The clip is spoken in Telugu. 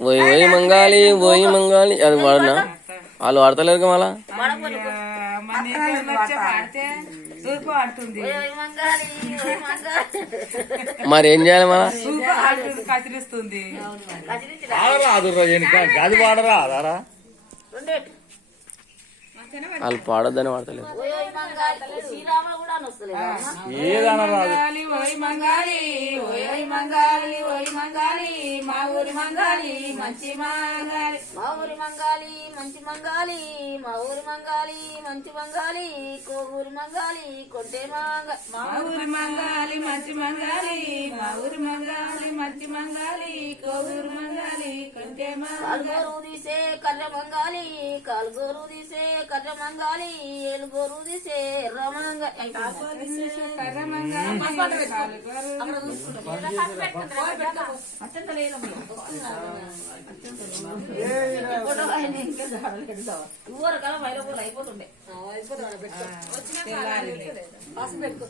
ఓయి ఓయి మంగాలి ఓయి మంగాలి అది వాడనా వాళ్ళు వాడతలేరు మళ్ళా మరి ఏం చేయాలి మళ్ళా కసిరిస్తుంది గది వాడరా అదారా వాళ్ళు పాడొద్దని వాడతలేదు మంగాలి ఓయ్ మంగాలి ఓయ్ మంగాలి ఓయ్ మంగాలి మా ఊరి మంగాలి మంచి మంగాలి మా ఊరి మంగాలి మంచి మంగాలి మా ఊరి మంగాలి మంచి మంగాలి కోవూరి మంగాలి కొంటే మా ఊరి మంగాలి మంచి మంగాలి మా ఊరి మంగాలి మంచి మంగాలి కోవూరు మంగాలి కొంటే కాలుగోరు తీసే కర్ర మంగాలి కాలుగోరు తీసే కర్ర మంగాలి ఏలుగోరు తీసే ఎర్ర ఊరకాలం వైరపూలు అయిపోతుండే పసుపు పెట్టుకో